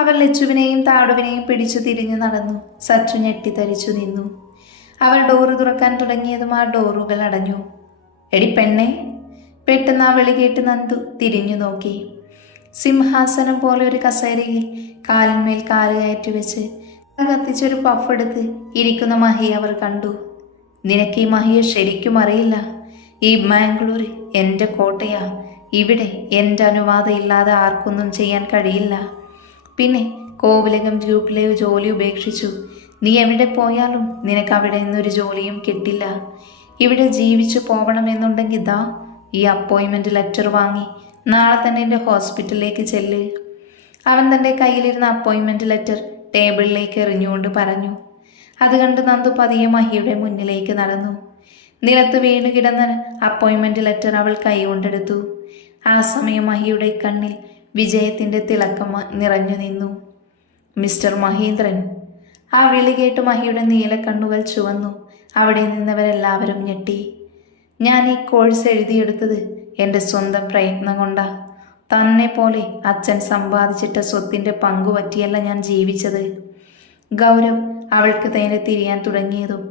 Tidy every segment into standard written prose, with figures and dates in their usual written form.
അവൾ ലച്ചുവിനെയും താടുവിനെയും പിടിച്ചു തിരിഞ്ഞു നടന്നു. സച്ചു ഞെട്ടിത്തരിച്ചു നിന്നു. അവൾ ഡോറ് തുറക്കാൻ തുടങ്ങിയതും ആ ഡോറുകൾ അടഞ്ഞു. എടി പെണ്ണേ! പെട്ടെന്ന് ആ വിളി കേട്ട് നന്ദു തിരിഞ്ഞു നോക്കി. സിംഹാസനം പോലെ ഒരു കസേരയിൽ കാലിന്മേൽ കാല് കയറ്റി വെച്ച് കത്തിച്ചൊരു പഫ് എടുത്ത് ഇരിക്കുന്ന മഹിയെ അവർ കണ്ടു. നിനക്ക് ഈ മഹിയെ ശരിക്കും അറിയില്ല. ഈ ബാംഗ്ലൂർ എൻ്റെ കോട്ടയാ. ഇവിടെ എൻ്റെ അനുവാദം ഇല്ലാതെ ആർക്കൊന്നും ചെയ്യാൻ കഴിയില്ല. പിന്നെ കോവിലകം ഗ്രൂപ്പിലെ ജോലി ഉപേക്ഷിച്ചു. നീ എവിടെ പോയാലും നിനക്ക് അവിടെ നിന്നൊരു ജോലിയും കിട്ടില്ല. ഇവിടെ ജീവിച്ചു പോകണമെന്നുണ്ടെങ്കിൽ ദാ ഈ അപ്പോയിൻമെൻറ്റ് ലെറ്റർ വാങ്ങി നാളെ തന്നെ എൻ്റെ ഹോസ്പിറ്റലിലേക്ക് ചെല്ല്. അവൻ തൻ്റെ കയ്യിലിരുന്ന അപ്പോയിൻമെൻറ്റ് ലെറ്റർ ടേബിളിലേക്ക് എറിഞ്ഞുകൊണ്ട് പറഞ്ഞു. അത് കണ്ട് നന്ദു പതിയെ മഹിയുടെ മുന്നിലേക്ക് നടന്നു. നിലത്ത് വീണ് കിടന്ന അപ്പോയിൻമെൻറ്റ് ലെറ്റർ അവൾ കൈകൊണ്ടെടുത്തു. ആ സമയം മഹിയുടെ കണ്ണിൽ വിജയത്തിൻ്റെ തിളക്കം നിറഞ്ഞു നിന്നു. മിസ്റ്റർ മഹേന്ദ്രൻ! ആ വിളി കേട്ട് മഹിയുടെ നീലക്കണ്ണുകൾ ചുവന്നു. അവിടെ നിന്നവരെല്ലാവരും ഞെട്ടി. ഞാൻ ഈ കോഴ്സ് എഴുതിയെടുത്തത് എൻ്റെ സ്വന്തം പ്രയത്നം കൊണ്ടാ. തന്നെ പോലെ അച്ഛൻ സമ്പാദിച്ചിട്ട സ്വത്തിൻ്റെ പങ്കുപറ്റിയല്ല ഞാൻ ജീവിച്ചത്. ഗൗരവ് അവൾക്ക് നേരെ തിരിയാൻ തുടങ്ങിയതും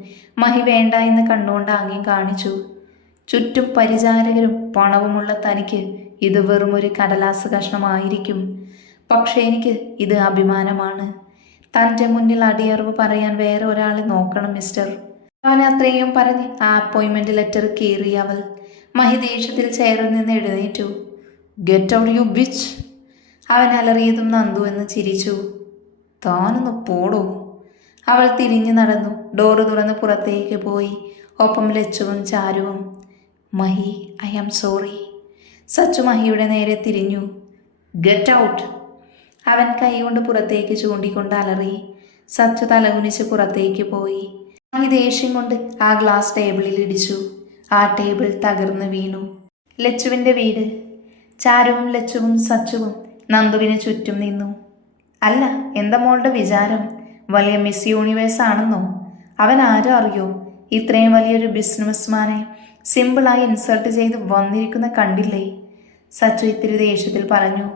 മഹി വേണ്ട എന്ന് കണ്ണുകൊണ്ട് ആംഗ്യം കാണിച്ചു. ചുറ്റും പരിചാരകരും പണവുമുള്ള തനിക്ക് ഇത് വെറും ഒരു കടലാസ് കഷ്ണമായിരിക്കും. പക്ഷേ എനിക്ക് ഇത് അഭിമാനമാണ്. തൻ്റെ മുന്നിൽ അടിയറവ് പറയാൻ വേറെ ഒരാളെ നോക്കണം മിസ്റ്റർ. അവൻ അത്രയും പറഞ്ഞ് ആ അപ്പോയിൻമെൻറ്റ് ലെറ്റർ കീറി അവൾ. മഹി ദേഷ്യത്തിൽ ചെയറിൽ നിന്ന് എഴുന്നേറ്റു. Get out you bitch! അവൻ അലറിയതും നന്ദു എന്ന് ചിരിച്ചു. താനൊന്ന് പോടോ! അവൾ തിരിഞ്ഞു നടന്നു. ഡോറ് തുറന്ന് പുറത്തേക്ക് പോയി. ഒപ്പം ലച്ചുവും ചാരുവും. Mahi, I am sorry. Sachu മഹിയുടെ നേരെ തിരിഞ്ഞു. Get out! അവൻ കൈകൊണ്ട് പുറത്തേക്ക് ചൂണ്ടിക്കൊണ്ട് അലറി. സച്ചു തലകുനിച്ച് പുറത്തേക്ക് പോയി. മഹി ദേഷ്യം കൊണ്ട് ആ ഗ്ലാസ് ടേബിളിൽ ഇടിച്ചു. ആ ടേബിൾ തകർന്ന് വീണു. ലച്ചുവിൻ്റെ വീട്. ചാരുവും ലച്ചുവും സച്ചുവും നന്ദുവിന് ചുറ്റും നിന്നു. അല്ല, എന്താ മോളുടെ വിചാരം? വലിയ മിസ് യൂണിവേഴ്സ് ആണെന്നോ? അവൻ ആരും അറിയോ? ഇത്രയും വലിയൊരു ബിസിനസ്മാനെ സിമ്പിളായി ഇൻസൾട്ട് ചെയ്ത് വന്നിരിക്കുന്ന കണ്ടില്ലേ? സച്ചു ഇത്തിരി ദേഷ്യത്തിൽ പറഞ്ഞു.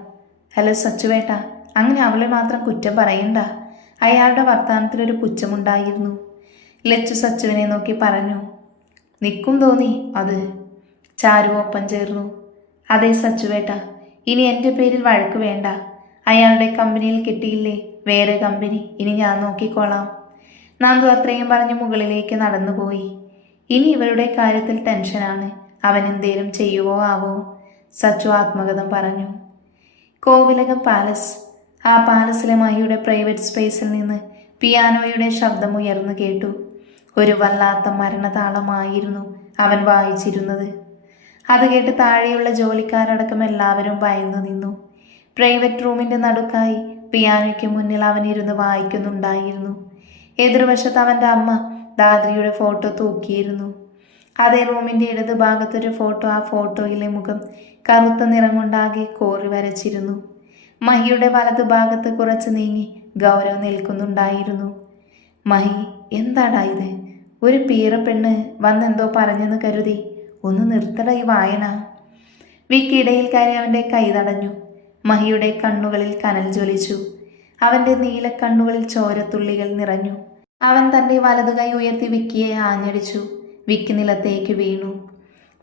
ഹലോ സച്ചുവേട്ട, അങ്ങനെ അവളെ മാത്രം കുറ്റം പറയണ്ട. അയാളുടെ വർത്തമാനത്തിലൊരു പുച്ഛമുണ്ടായിരുന്നു. ലച്ചു സച്ചുവിനെ നോക്കി പറഞ്ഞു. നിൽക്കും തോന്നി അത്. ചാരു ഒപ്പം ചേർന്നു. അതെ സച്ചുവേട്ട, ഇനി എൻ്റെ പേരിൽ വഴക്ക് വേണ്ട. അയാളുടെ കമ്പനിയിൽ കിട്ടിയില്ലേ വേറെ കമ്പനി, ഇനി ഞാൻ നോക്കിക്കോളാം. നന്ദു അത്രയും പറഞ്ഞ് മുകളിലേക്ക് നടന്നുപോയി. ഇനി ഇവരുടെ കാര്യത്തിൽ ടെൻഷനാണ്. അവൻ എന്തേലും ചെയ്യുവോ ആവോ? സച്ചു ആത്മകഥം പറഞ്ഞു. കോവിലകം പാലസ്. ആ പാലസിലെ മഹിയുടെ പ്രൈവറ്റ് സ്പേസിൽ നിന്ന് പിയാനോയുടെ ശബ്ദം ഉയർന്നു കേട്ടു. ഒരു വല്ലാത്ത മരണതാളമായിരുന്നു അവൻ വായിച്ചിരുന്നത്. അത് കേട്ട് താഴെയുള്ള ജോലിക്കാരടക്കം എല്ലാവരും ഭയന്നു നിന്നു. പ്രൈവറ്റ് റൂമിൻ്റെ നടുക്കായി പിയാനോയ്ക്ക് മുന്നിൽ അവൻ ഇരുന്ന് വായിക്കുന്നുണ്ടായിരുന്നു. എതിർവശത്ത് അവൻ്റെ അമ്മ ദാദ്രിയുടെ ഫോട്ടോ തൂക്കിയിരുന്നു. അതേ റൂമിൻ്റെ ഇടതുഭാഗത്തൊരു ഫോട്ടോ. ആ ഫോട്ടോയിലെ മുഖം കറുത്ത നിറം കൊണ്ടാകെ കോറി വരച്ചിരുന്നു. മഹിയുടെ വലതുഭാഗത്ത് കുറച്ച് നീങ്ങി ഗൗരവ് നിൽക്കുന്നുണ്ടായിരുന്നു. മഹി, എന്താടാ ഇത്? ഒരു പീറപ്പെണ്ണ് വന്നെന്തോ പറഞ്ഞെന്ന് കരുതി ഒന്ന് നിർത്തട ഈ വായന. വിക്കിടയിൽ കയറി അവൻ്റെ കൈ തടഞ്ഞു. മഹിയുടെ കണ്ണുകളിൽ കനൽ ജ്വലിച്ചു. അവൻ്റെ നീലക്കണ്ണുകളിൽ ചോരത്തുള്ളികൾ നിറഞ്ഞു. അവൻ തൻ്റെ വലതുകൈ ഉയർത്തി വിക്കിയെ ആഞ്ഞടിച്ചു. വിക്കി നിലത്തേക്ക് വീണു.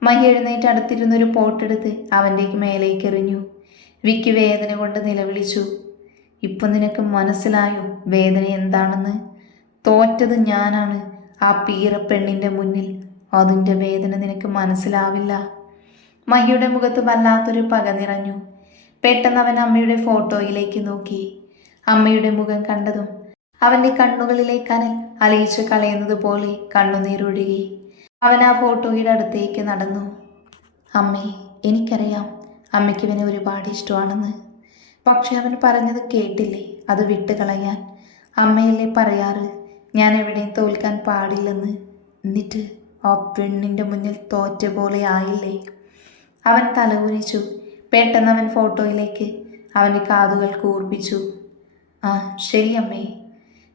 മഹി എഴുന്നേറ്റ് അടുത്തിരുന്നൊരു പോട്ടെടുത്ത് അവൻ്റെ മേലേക്ക് എറിഞ്ഞു. വിക്കി വേദന കൊണ്ട് നിലവിളിച്ചു. ഇപ്പം നിനക്ക് മനസ്സിലായോ വേദന എന്താണെന്ന്? തോറ്റത് ഞാനാണ് ആ പീറപ്പെണ്ണിൻ്റെ മുന്നിൽ. അതിൻ്റെ വേദന നിനക്ക് മനസ്സിലാവില്ല. മഹിയുടെ മുഖത്ത് വല്ലാത്തൊരു പക നിറഞ്ഞു. പെട്ടെന്ന് അവൻ അമ്മയുടെ ഫോട്ടോയിലേക്ക് നോക്കി. അമ്മയുടെ മുഖം കണ്ടതും അവൻ്റെ കണ്ണുകളിലെ കനൽ അലയിച്ചു കളയുന്നത് പോലെ കണ്ണുനീരൊഴുകി. അവൻ ആ ഫോട്ടോയുടെ അടുത്തേക്ക് നടന്നു. അമ്മേ, എനിക്കറിയാം അമ്മയ്ക്ക് ഇവനെ ഒരുപാട് ഇഷ്ടമാണെന്ന്. പക്ഷെ അവൻ പറഞ്ഞത് കേട്ടില്ലേ? അത് വിട്ടുകളയാൻ. അമ്മയല്ലേ പറയാറ് ഞാൻ എവിടെയും തോൽക്കാൻ പാടില്ലെന്ന്. എന്നിട്ട് ആ പെണ്ണിൻ്റെ മുന്നിൽ തോറ്റ പോലെ ആയില്ലേ? അവൻ തലകുനിച്ചു. പെട്ടെന്ന് അവൻ ഫോട്ടോയിലേക്ക് അവൻ്റെ കാതുകൾ കൂർപ്പിച്ചു. ആ ശരി അമ്മേ.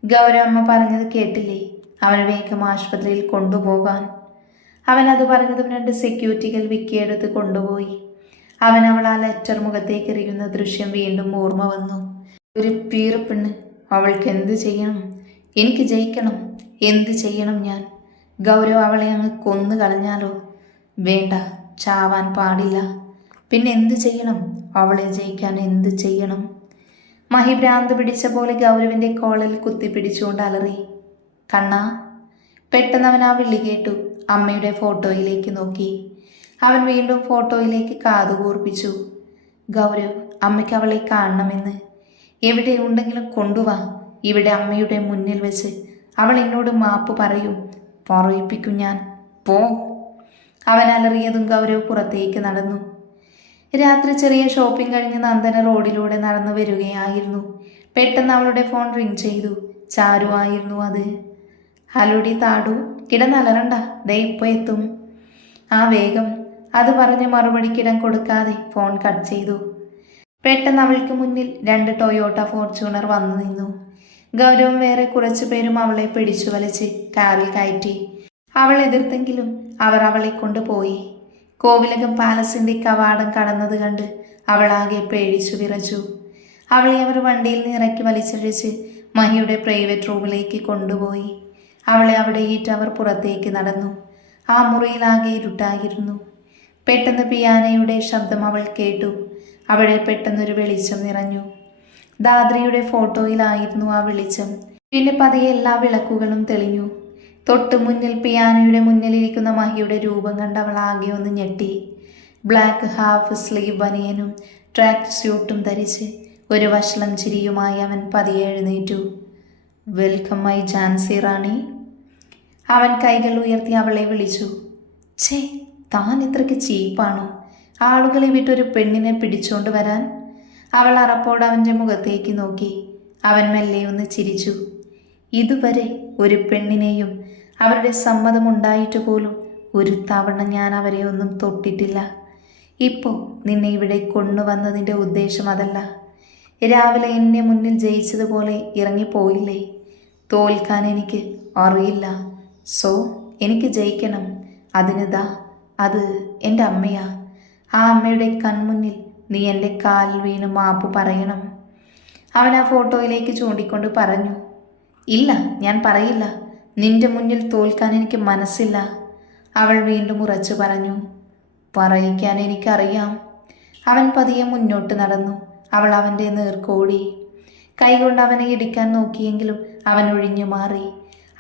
ഗൗരവമ്മ പറഞ്ഞത് കേട്ടില്ലേ? അവനെ വേഗം ആശുപത്രിയിൽ കൊണ്ടുപോകാൻ. അവൻ അത് പറഞ്ഞതും 2 സെക്യൂരിറ്റികൾ വിക്കിയെടുത്ത് കൊണ്ടുപോയി. അവൻ അവൾ ആ ലെറ്റർ മുഖത്തേക്ക് എറിയുന്ന ദൃശ്യം വീണ്ടും ഓർമ്മ വന്നു. ഒരു പീറപ്പെണ്ണ്. അവൾക്ക് എന്ത് ചെയ്യണം? എനിക്ക് ജയിക്കണം. എന്ത് ചെയ്യണം ഞാൻ? ഗൗരവ് അവളെ അങ്ങ് കൊന്നു കളഞ്ഞാലോ? വേണ്ട, ചാവാൻ പാടില്ല. പിന്നെ എന്ത് ചെയ്യണം? അവളെ ജയിക്കാൻ എന്ത് ചെയ്യണം? മഹി ഭ്രാന്ത് പിടിച്ച പോലെ ഗൗരവിൻ്റെ കോളിൽ കുത്തിപ്പിടിച്ചുകൊണ്ട് അലറി. കണ്ണാ. പെട്ടെന്ന് അവൻ ആ വിളി കേട്ടു. അമ്മയുടെ ഫോട്ടോയിലേക്ക് നോക്കി. അവൻ വീണ്ടും ഫോട്ടോയിലേക്ക് കാതുകൂർപ്പിച്ചു. ഗൗരവ്, അമ്മയ്ക്ക് അവളെ കാണണമെന്ന്. എവിടെയുണ്ടെങ്കിലും കൊണ്ടുവാ. ഇവിടെ അമ്മയുടെ മുന്നിൽ വെച്ച് അവൾ എന്നോട് മാപ്പ് പറയിപ്പിക്കും ഞാൻ. പോ. അവൻ അലറിയതും ഗൗരവ് പുറത്തേക്ക് നടന്നു. രാത്രി ചെറിയ ഷോപ്പിംഗ് കഴിഞ്ഞ് നന്ദന റോഡിലൂടെ നടന്നു വരികയായിരുന്നു. പെട്ടെന്ന് അവളുടെ ഫോൺ റിങ് ചെയ്തു. ചാരു ആയിരുന്നു അത്. ഹലോടി താടു, കിടന്നലറണ്ട, ദേ ഇപ്പോൾ എത്തും. ആ വേഗം. അത് പറഞ്ഞ് മറുപടിക്കിടം കൊടുക്കാതെ ഫോൺ കട്ട് ചെയ്തു. പെട്ടെന്ന് അവൾക്ക് മുന്നിൽ 2 ടൊയോട്ട ഫോർച്യൂണർ വന്നു നിന്നു. ഗൗരവും വേറെ കുറച്ചു പേരും അവളെ പിടിച്ചു വലിച്ച് കാറിൽ കയറ്റി. അവൾ എതിർത്തെങ്കിലും അവർ അവളെ കൊണ്ടുപോയി. കോവിലകം പാലസിന്റെ കവാടം കടന്നത് കണ്ട് അവളാകെ പേടിച്ചു വിറച്ചു. അവളെ അവർ വണ്ടിയിൽ നിന്ന് ഇറക്കി വലിച്ചഴിച്ച് മഹിയുടെ പ്രൈവറ്റ് റൂമിലേക്ക് കൊണ്ടുപോയി. അവളെ അവിടെ ഇട്ട് അവർ പുറത്തേക്ക് നടന്നു. ആ മുറിയിലാകെ ഇരുട്ടായിരുന്നു. പെട്ടെന്ന് പിയാനയുടെ ശബ്ദം അവൾ കേട്ടു. അവിടെ പെട്ടെന്നൊരു വെളിച്ചം നിറഞ്ഞു. ദാദ്രിയുടെ ഫോട്ടോയിലായിരുന്നു ആ വെളിച്ചം. പിന്നെ പതിയെ എല്ലാ വിളക്കുകളും തെളിഞ്ഞു. തൊട്ടു മുന്നിൽ പിയാനോയുടെ മുന്നിലിരിക്കുന്ന മഹിയുടെ രൂപം കണ്ട് അവൾ ആകെ ഒന്ന് ഞെട്ടി. ബ്ലാക്ക് ഹാഫ് സ്ലീവ് ബനിയനും ട്രാക്ക് സ്യൂട്ടും ധരിച്ച് ഒരു വഷളം ചിരിയുമായി അവൻ പതിയെ എഴുന്നേറ്റു. വെൽക്കം മൈ ജാൻസി റാണി. അവൻ കൈകൾ ഉയർത്തി അവളെ വിളിച്ചു. ഛേ, താൻ ഇത്രയ്ക്ക് ചീപ്പാണോ? ആളുകളെ വിട്ടൊരു പെണ്ണിനെ പിടിച്ചോണ്ട് വരാൻ. അവൾ അറപ്പോട് അവൻ്റെ മുഖത്തേക്ക് നോക്കി. അവൻ മെല്ലെ ഒന്ന് ചിരിച്ചു. ഇതുവരെ ഒരു പെണ്ണിനെയും അവരുടെ സമ്മതമുണ്ടായിട്ട് പോലും ഒരു തവണ ഞാൻ അവരെ ഒന്നും തൊട്ടിട്ടില്ല. ഇപ്പോൾ നിന്നെ ഇവിടെ കൊണ്ടുവന്നതിൻ്റെ ഉദ്ദേശം അതല്ല. രാവിലെ എന്നെ മുന്നിൽ ജയിച്ചതുപോലെ ഇറങ്ങിപ്പോയില്ലേ? തോൽക്കാൻ എനിക്ക് അറിയില്ല. സോ എനിക്ക് ജയിക്കണം. അതിനിതാ, അത് എൻ്റെ അമ്മയാ. ആ അമ്മയുടെ കൺമുന്നിൽ നീ എൻ്റെ കാലിൽ വീണ് മാപ്പ് പറയണം. അവൻ ആ ഫോട്ടോയിലേക്ക് ചൂണ്ടിക്കൊണ്ട് പറഞ്ഞു. ഇല്ല, ഞാൻ പറയില്ല. നിന്റെ മുന്നിൽ തോൽക്കാൻ എനിക്ക് മനസ്സില്ല. അവൾ വീണ്ടും ഉറച്ചു പറഞ്ഞു. പറയിക്കാൻ എനിക്കറിയാം. അവൻ പതിയെ മുന്നോട്ട് നടന്നു. അവൾ അവൻ്റെ നേർക്കോടി. കൈകൊണ്ട് അവനെ ഇടിക്കാൻ നോക്കിയെങ്കിലും അവൻ ഒഴിഞ്ഞു മാറി.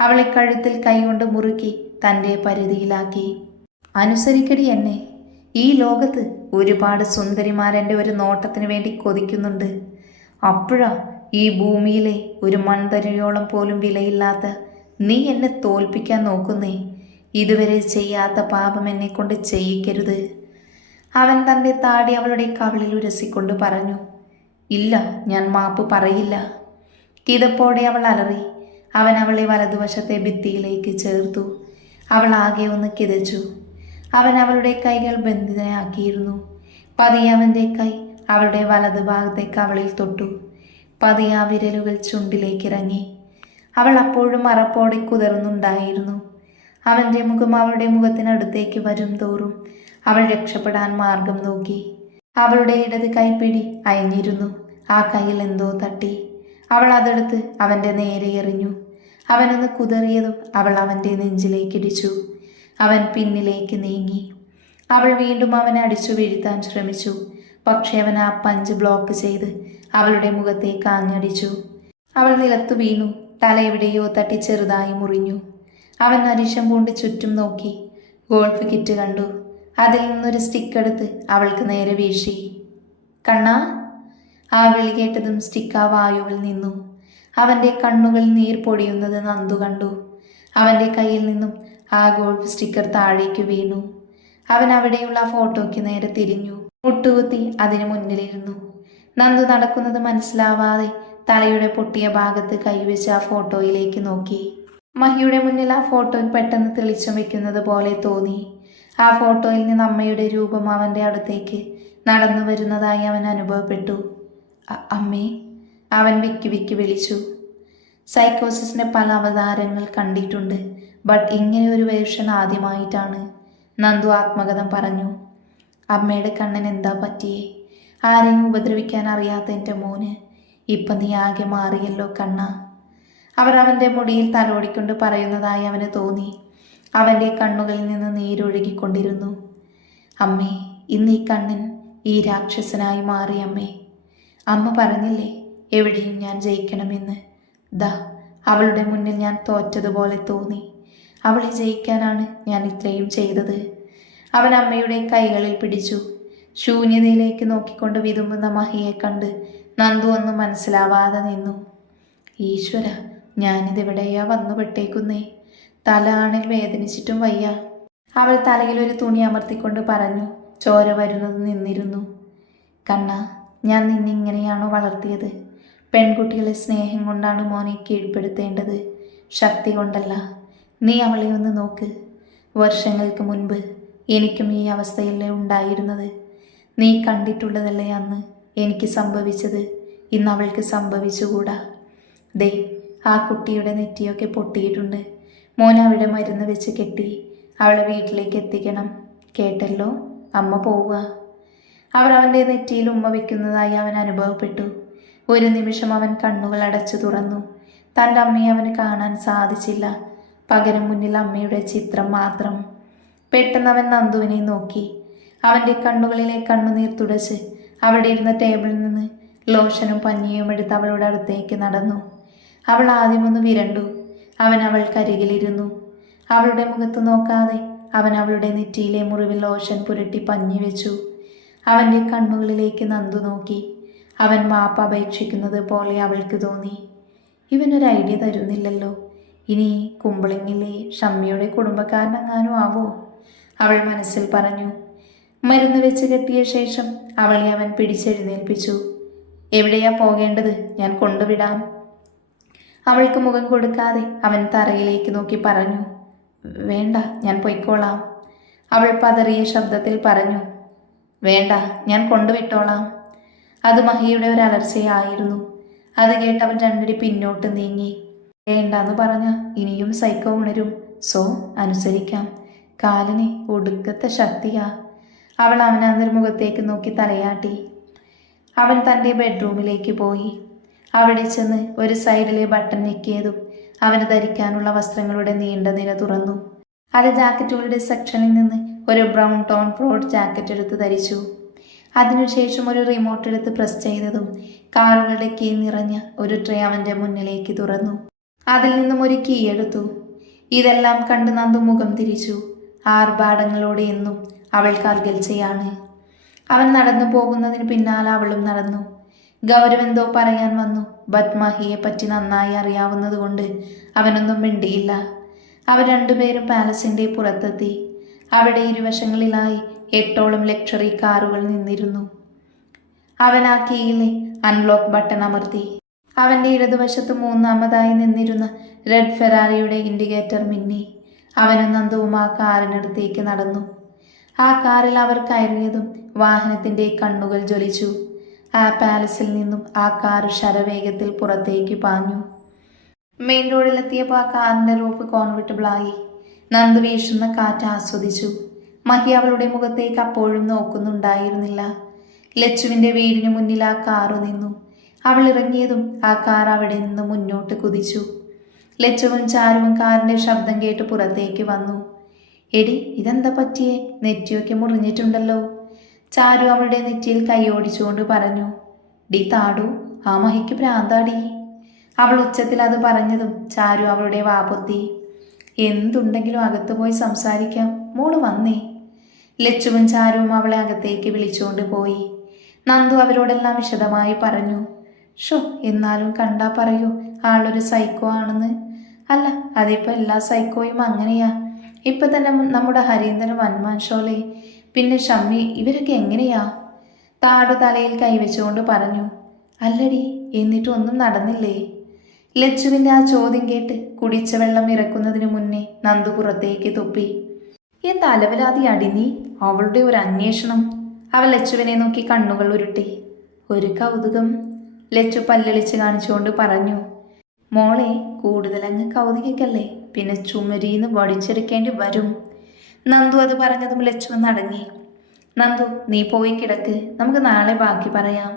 അവളെ കഴുത്തിൽ കൈകൊണ്ട് മുറുക്കി തൻ്റെ പരിധിയിലാക്കി. അനുസരിക്കടി എന്നെ. ഈ ലോകത്ത് ഒരുപാട് സുന്ദരിമാരെൻ്റെ ഒരു നോട്ടത്തിന് വേണ്ടി കൊതിക്കുന്നുണ്ട്. അപ്പോഴാ ഈ ഭൂമിയിലെ ഒരു മൺതരിയോളം പോലും വിലയില്ലാത്ത നീ എന്നെ തോൽപ്പിക്കാൻ നോക്കുന്നേ. ഇതുവരെ ചെയ്യാത്ത പാപം എന്നെ കൊണ്ട് ചെയ്യിക്കരുത്. അവൻ തൻ്റെ താടി അവളുടെ കവിളിൽ ഉരസിക്കൊണ്ട് പറഞ്ഞു. ഇല്ല, ഞാൻ മാപ്പ് പറയില്ല. കിതപ്പോടെ അവൾ അലറി. അവൻ അവളെ വലതുവശത്തെ ഭിത്തിയിലേക്ക് ചേർത്തു. അവൾ ആകെ ഒന്ന് കിതച്ചു. അവൻ അവളുടെ കൈകൾ ബന്ധിതയാക്കിയിരുന്നു. പതിയെ അവൻ്റെ കൈ അവളുടെ വലതു ഭാഗത്തെ കവളിൽ തൊട്ടു. പതിയെ ആ വിരലുകൾ ചുണ്ടിലേക്കിറങ്ങി. അവൾ അപ്പോഴും അറപ്പോടെ കുതിർന്നുണ്ടായിരുന്നു. അവൻ്റെ മുഖം അവളുടെ മുഖത്തിനടുത്തേക്ക് വരും തോറും അവൾ രക്ഷപ്പെടാൻ മാർഗം നോക്കി. അവളുടെ ഇടത് കൈപ്പിടി അയഞ്ഞിരുന്നു. ആ കയ്യിൽ എന്തോ തട്ടി. അവൾ അതെടുത്ത് അവൻ്റെ നേരെ എറിഞ്ഞു. അവനൊന്ന് കുതറിയതും അവൾ അവൻ്റെ നെഞ്ചിലേക്കിടിച്ചു. അവൻ പിന്നിലേക്ക് നീങ്ങി. അവൾ വീണ്ടും അവനെ അടിച്ചു വീഴ്ത്താൻ ശ്രമിച്ചു. പക്ഷേ അവൻ ആ പഞ്ച് ബ്ലോക്ക് ചെയ്ത് അവളുടെ മുഖത്തേക്ക് ആഞ്ഞടിച്ചു. അവൾ നിലത്തു വീണു. തല എവിടെയോ തട്ടി ചെറുതായി മുറിഞ്ഞു. അവൻ അരിശം പൂണ്ട് ചുറ്റും നോക്കി. ഗോൾഫ് കിറ്റ് കണ്ടു. അതിൽ നിന്നൊരു സ്റ്റിക്ക് എടുത്ത് അവൾക്ക് നേരെ വീശി. കണ്ണാ. ആ വിളി കേട്ടതും സ്റ്റിക്ക് ആ വായുവിൽ നിന്നു. അവൻ്റെ കണ്ണുകൾ നീർ പൊടിയുന്നത് നന്ദു കണ്ടു. അവൻ്റെ കയ്യിൽ നിന്നും ആ ഗോൾഫ് സ്റ്റിക്കർ താഴേക്ക് വീണു. അവൻ അവിടെയുള്ള ആ ഫോട്ടോയ്ക്ക് നേരെ തിരിഞ്ഞു. മുട്ടുകുത്തി അതിന് മുന്നിലിരുന്നു. നന്ദു നടക്കുന്നത് മനസ്സിലാവാതെ തലയുടെ പൊട്ടിയ ഭാഗത്ത് കൈവച്ച് ആ ഫോട്ടോയിലേക്ക് നോക്കി. മഹിയുടെ മുന്നിൽ ആ ഫോട്ടോയിൽ പെട്ടെന്ന് തെളിച്ചം വെക്കുന്നത് പോലെ തോന്നി. ആ ഫോട്ടോയിൽ നിന്ന് അമ്മയുടെ രൂപം അവൻ്റെ അടുത്തേക്ക് നടന്നു വരുന്നതായി അവൻ അനുഭവപ്പെട്ടു. അമ്മേ. അവൻ വിക്കി വിക്കി വിളിച്ചു. സൈക്കോസിസിൻ്റെ പല അവതാരങ്ങൾ കണ്ടിട്ടുണ്ട്. ബട്ട് ഇങ്ങനെ ഒരു വേർഷൻ ആദ്യമായിട്ടാണ്. നന്ദു ആത്മകഥം പറഞ്ഞു. അമ്മയുടെ കണ്ണൻ എന്താ പറ്റിയേ? ആരെയും ഉപദ്രവിക്കാൻ അറിയാത്ത എൻ്റെ മോന് ഇപ്പം നീ ആകെ മാറിയല്ലോ കണ്ണ. അവർ അവൻ്റെ മുടിയിൽ തലോടിക്കൊണ്ട് പറയുന്നതായി അവന് തോന്നി. അവൻ്റെ കണ്ണുകളിൽ നിന്ന് നീരൊഴുകിക്കൊണ്ടിരുന്നു. അമ്മേ, ഇന്ന് ഈ കണ്ണൻ ഈ രാക്ഷസനായി മാറി അമ്മേ. അമ്മ പറഞ്ഞില്ലേ എവിടെയും ഞാൻ ജയിക്കണമെന്ന്. ദാ അവളുടെ മുന്നിൽ ഞാൻ തോറ്റതുപോലെ തോന്നി. അവളെ ജയിക്കാനാണ് ഞാൻ ഇത്രയും ചെയ്തത്. അവൻ അമ്മയുടെ കൈകളിൽ പിടിച്ചു. ശൂന്യതയിലേക്ക് നോക്കിക്കൊണ്ട് വിതുമ്പുന്ന മഹിയെ കണ്ട് നന്ദു ഒന്നും മനസ്സിലാവാതെ നിന്നു. ഈശ്വര, ഞാനിതെവിടെയാ വന്നുപെട്ടേക്കുന്നേ. തല ആണിൽ വേദനിച്ചിട്ടും വയ്യ. അവൾ തലയിൽ ഒരു തുണി അമർത്തിക്കൊണ്ട് പറഞ്ഞു. ചോര വരുന്നത് നിന്നിരുന്നു. കണ്ണ, ഞാൻ നിന്നിങ്ങനെയാണോ വളർത്തിയത്? പെൺകുട്ടികളെ സ്നേഹം കൊണ്ടാണ് മോനെ കീഴ്പ്പെടുത്തേണ്ടത്, ശക്തി കൊണ്ടല്ല. നീ അവളെ ഒന്ന് നോക്ക്. വർഷങ്ങൾക്ക് മുൻപ് എനിക്കും ഈ അവസ്ഥയല്ലേ ഉണ്ടായിരുന്നത്. നീ കണ്ടിട്ടുള്ളതല്ലേ അന്ന് എനിക്ക് സംഭവിച്ചത്. ഇന്ന് അവൾക്ക് സംഭവിച്ചുകൂടാ. ദേ, ആ കുട്ടിയുടെ നെറ്റിയൊക്കെ പൊട്ടിയിട്ടുണ്ട്. മോൻ അവിടെ മരുന്ന് വെച്ച് കെട്ടി അവളെ വീട്ടിലേക്ക് എത്തിക്കണം. കേട്ടല്ലോ? അമ്മ പോവുക. അവർ അവൻ്റെ നെറ്റിയിൽ ഉമ്മ വയ്ക്കുന്നതായി അവൻ അനുഭവപ്പെട്ടു. ഒരു നിമിഷം അവൻ കണ്ണുകൾ അടച്ചു തുറന്നു. തൻ്റെ അമ്മയെ അവന് കാണാൻ സാധിച്ചില്ല. പകരം മുന്നിൽ അമ്മയുടെ ചിത്രം മാത്രം. പെട്ടെന്ന് അവൻ നന്ദുവിനെ നോക്കി. അവൻ്റെ കണ്ണുകളിലെ കണ്ണുനീർ തുടച്ച് അവിടെ ഇരുന്ന ടേബിളിൽ നിന്ന് ലോഷനും പഞ്ഞിയും എടുത്ത് അവളുടെ അടുത്തേക്ക് നടന്നു. അവൾ ആദ്യമൊന്ന് വിരണ്ടു. അവൻ അവൾക്കരികിലിരുന്നു. അവളുടെ മുഖത്ത് നോക്കാതെ അവൻ അവളുടെ നെറ്റിയിലെ മുറിവിൽ ലോഷൻ പുരട്ടി പഞ്ഞി വെച്ചു. അവൻ്റെ കണ്ണുകളിലേക്ക് നന്ദു നോക്കി. അവൻ മാപ്പ് അപേക്ഷിക്കുന്നത് പോലെ അവൾക്ക് തോന്നി. ഇവനൊരു ഐഡിയ തരുന്നില്ലല്ലോ. ഇനി കുമ്പളിങ്ങിലെ ഷമ്മിയുടെ കുടുംബക്കാരനെങ്ങാനും ആവോ? അവൾ മനസ്സിൽ പറഞ്ഞു. മരുന്ന് വെച്ച് കെട്ടിയ ശേഷം അവളെ അവൻ പിടിച്ചെഴുന്നേൽപ്പിച്ചു. എവിടെയാ പോകേണ്ടത്? ഞാൻ കൊണ്ടുവിടാം. അവൾക്ക് മുഖം കൊടുക്കാതെ അവൻ തറയിലേക്ക് നോക്കി പറഞ്ഞു. വേണ്ട, ഞാൻ പൊയ്ക്കോളാം. അവൾ പതറിയ ശബ്ദത്തിൽ പറഞ്ഞു. വേണ്ട, ഞാൻ കൊണ്ടുവിട്ടോളാം. അത് മഹിയുടെ ഒരു അലർച്ചയായിരുന്നു. അത് കേട്ടവൻ രണ്ടടി പിന്നോട്ട് നീങ്ങി. വേണ്ടാന്ന് പറഞ്ഞ ഇനിയും സൈക്കോ ഉണരും. സോ അനുസരിക്കാം. കാലിന് ഒടുക്കത്തെ ശക്തിയാ. അവൾ അവനാന്തർ മുഖത്തേക്ക് നോക്കി തലയാട്ടി. അവൻ തൻ്റെ ബെഡ്റൂമിലേക്ക് പോയി. അവിടെ ചെന്ന് ഒരു സൈഡിലെ ബട്ടൺ ഞെക്കിയതും അവന് ധരിക്കാനുള്ള വസ്ത്രങ്ങളുടെ നീണ്ട നിര തുറന്നു. അത് ജാക്കറ്റുകളുടെ സെക്ഷനിൽ നിന്ന് ഒരു ബ്രൗൺ ടോൺ ബ്രോഡ് ജാക്കറ്റ് എടുത്ത് ധരിച്ചു. അതിനുശേഷം ഒരു റിമോട്ട് എടുത്ത് പ്രസ് ചെയ്തതും കാറുകളുടെ കീ നിറഞ്ഞ ഒരു ട്രേ അവൻ്റെ മുന്നിലേക്ക് തുറന്നു. അതിൽ നിന്നും ഒരു കീ എടുത്തു. ഇതെല്ലാം കണ്ട് നന്ദു മുഖം തിരിച്ചു. ആർഭാടങ്ങളോടെ എന്നും അവൾക്ക് അകൽച്ചയാണ്. അവൻ നടന്നു പോകുന്നതിന് പിന്നാലെ അവളും നടന്നു. ഗൗരവെന്തോ പറയാൻ വന്നു. ബട്ട് മഹിയെ പറ്റി നന്നായി അറിയാവുന്നതുകൊണ്ട് അവനൊന്നും മിണ്ടിയില്ല. അവർ രണ്ടുപേരും പാലസിൻ്റെ പുറത്തെത്തി. അവിടെ ഇരുവശങ്ങളിലായി 8ഓളം ലക്ഷറി കാറുകൾ നിന്നിരുന്നു. അവൻ ആ കീയിലെ അൺലോക്ക് ബട്ടൺ അമർത്തി. അവൻ്റെ ഇടതുവശത്ത് മൂന്നാമതായി നിന്നിരുന്ന റെഡ് ഫെറാറിയുടെ ഇൻഡിക്കേറ്റർ മിന്നി. അവനും നന്ദുവും ആ കാറിനടുത്തേക്ക് നടന്നു. ആ കാറിൽ അവർ കയറിയതും വാഹനത്തിൻ്റെ കണ്ണുകൾ ജ്വലിച്ചു. ആ പാലസിൽ നിന്നും ആ കാർ ശരവേഗത്തിൽ പുറത്തേക്ക് പാഞ്ഞു. മെയിൻ റോഡിലെത്തിയപ്പോൾ ആ കാറിൻ്റെ റൂഫ് കോൺവെർട്ടിബിളായി. നന്ദു വീശുന്ന കാറ്റ് ആസ്വദിച്ചു. മഹി അവളുടെ മുഖത്തേക്ക് അപ്പോഴും നോക്കുന്നുണ്ടായിരുന്നില്ല. ലച്ചുവിൻ്റെ വീടിന് മുന്നിൽ ആ കാറു നിന്നു. അവൾ ഇറങ്ങിയതും ആ കാർ അവിടെ നിന്ന് മുന്നോട്ട് കുതിച്ചു. ലച്ചുവും ചാരുവും കാറിൻ്റെ ശബ്ദം കേട്ട് പുറത്തേക്ക് വന്നു. എടി, ഇതെന്താ പറ്റിയേ? നെറ്റിയൊക്കെ മുറിഞ്ഞിട്ടുണ്ടല്ലോ. ചാരു അവളുടെ നെറ്റിയിൽ കൈയോടിച്ചുകൊണ്ട് പറഞ്ഞു. ഡി താടു, ആ മഹിക്ക് ഭ്രാന്താടി. അവൾ ഉച്ചത്തിൽ അത് പറഞ്ഞതും ചാരു അവളുടെ വാപൊത്തി. എന്തുണ്ടെങ്കിലും അകത്ത് പോയി സംസാരിക്കാം, മോള് വന്നേ. ലച്ചുവും ചാരുവും അവളെ അകത്തേക്ക് വിളിച്ചുകൊണ്ട് പോയി. നന്ദു അവരോടെല്ലാം വിശദമായി പറഞ്ഞു. ഷോ, എന്നാലും കണ്ടാ പറയൂ ആളൊരു സൈക്കോ ആണെന്ന്. അല്ല, അതിപ്പോൾ എല്ലാ സൈക്കോയും അങ്ങനെയാ. ഇപ്പം തന്നെ നമ്മുടെ ഹരീന്ദ്രൻ വൻമാൻ ഷോലെ, പിന്നെ ഷമ്മി, ഇവരൊക്കെ എങ്ങനെയാ? താടു തലയിൽ കൈവച്ചുകൊണ്ട് പറഞ്ഞു. അല്ലടി, എന്നിട്ടും ഒന്നും നടന്നില്ലേ? ലച്ചുവിൻ്റെ ആ ചോദ്യം കേട്ട് കുടിച്ച വെള്ളം ഇറക്കുന്നതിന് മുന്നേ നന്ദു പുറത്തേക്ക് തുപ്പി. എന്താ അലവലാതി അടിനീ? അവളുടെ ഒരു അന്വേഷണം. അവൾ ലച്ചുവിനെ നോക്കി കണ്ണുകൾ ഉരുട്ടി. ഒരു കൗതുകം, ലച്ചു പല്ലളിച്ച് കാണിച്ചുകൊണ്ട് പറഞ്ഞു. മോളെ, കൂടുതലങ്ങ് കൗതുകക്കല്ലേ, പിന്നെ ചുമരീന്ന് വടിച്ചെടുക്കേണ്ടി വരും. നന്ദു അത് പറഞ്ഞതും ലച്ചു നടങ്ങി. നന്ദു, നീ പോയി കിടക്ക്, നമുക്ക് നാളെ ബാക്കി പറയാം.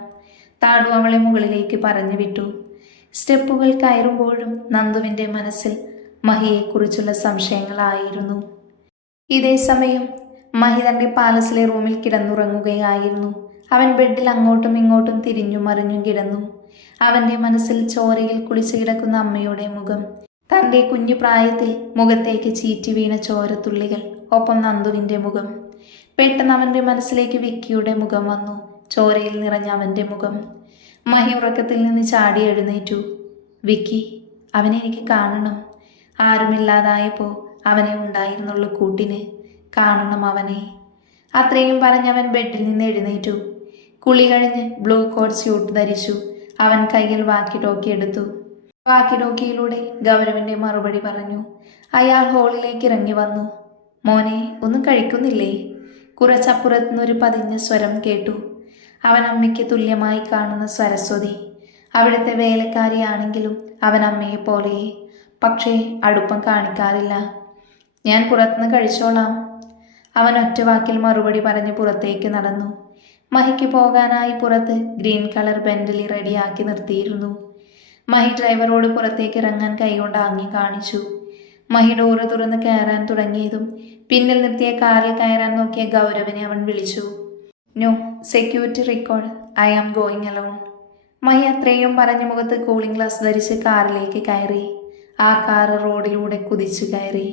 താടു അവളെ മുകളിലേക്ക് പറഞ്ഞു വിട്ടു. സ്റ്റെപ്പുകൾ കയറുമ്പോഴും നന്ദുവിൻ്റെ മനസ്സിൽ മഹിയെക്കുറിച്ചുള്ള സംശയങ്ങളായിരുന്നു. ഇതേ സമയം മഹി തൻ്റെ പാലസിലെ റൂമിൽ കിടന്നുറങ്ങുകയായിരുന്നു. അവൻ ബെഡിൽ അങ്ങോട്ടും ഇങ്ങോട്ടും തിരിഞ്ഞു മറിഞ്ഞും കിടന്നു. അവൻ്റെ മനസ്സിൽ ചോരയിൽ കുളിച്ചു കിടക്കുന്ന അമ്മയുടെ മുഖം, തൻ്റെ കുഞ്ഞു പ്രായത്തിൽ മുഖത്തേക്ക് ചീറ്റി വീണ ചോരത്തുള്ളികൾ, ഒപ്പം നന്ദുവിൻ്റെ മുഖം. പെട്ടെന്ന് അവൻ്റെ മനസ്സിലേക്ക് വിക്കിയുടെ മുഖം വന്നു, ചോരയിൽ നിറഞ്ഞ അവൻ്റെ മുഖം. മഹി ഉറക്കത്തിൽ നിന്ന് ചാടി എഴുന്നേറ്റു. വിക്കി, അവനെ എനിക്ക് കാണണം. ആരുമില്ലാതായപ്പോൾ അവനെ ഉണ്ടായിരുന്നുള്ളൂ കൂട്ടിന്. കാണണം അവനെ. അത്രയും പറഞ്ഞവൻ ബെഡിൽ നിന്ന് എഴുന്നേറ്റു. കുളി കഴിഞ്ഞ് ബ്ലൂ കോട്ട് സ്യൂട്ട് ധരിച്ചു. അവൻ കയ്യിൽ വാക്കി ടോക്കി എടുത്തു. വാക്കി ടോക്കിയിലൂടെ ഗൗരവിൻ്റെ മറുപടി പറഞ്ഞു. അയാൾ ഹോളിലേക്ക് ഇറങ്ങി വന്നു. മോനെ, ഒന്നും കഴിക്കുന്നില്ലേ? കുറച്ചപ്പുറത്തുനിന്നൊരു പതിഞ്ഞ സ്വരം കേട്ടു. അവൻ അമ്മയ്ക്ക് തുല്യമായി കാണുന്ന സരസ്വതി. അവിടുത്തെ വേലക്കാരിയാണെങ്കിലും അവൻ അമ്മയെ പോലെ, പക്ഷേ അടുപ്പം കാണിക്കാറില്ല. ഞാൻ പുറത്തുനിന്ന് കഴിച്ചോളാം. അവൻ ഒറ്റ വാക്കിൽ മറുപടി പറഞ്ഞ് പുറത്തേക്ക് നടന്നു. മഹിക്ക് പോകാനായി പുറത്ത് ഗ്രീൻ കളർ ബെന്റലി റെഡിയാക്കി നിർത്തിയിരുന്നു. മഹി ഡ്രൈവറോട് പുറത്തേക്ക് ഇറങ്ങാൻ കൈകൊണ്ട് ആംഗ്യം കാണിച്ചു. മഹി ഡോറ് തുറന്ന് കയറാൻ തുടങ്ങിയതും പിന്നിൽ നിർത്തിയ കാറിൽ കയറാൻ നോക്കിയ ഗൗരവിനെ അവൻ വിളിച്ചു. No, security record, I am going alone. Mahi അത്രയും പറഞ്ഞ മുഖത്ത് കൂളിംഗ് ഗ്ലാസ് ധരിച്ച് കാറിലേക്ക് കയറി. ആ കാറ് റോഡിലൂടെ കുതിച്ചു കയറി.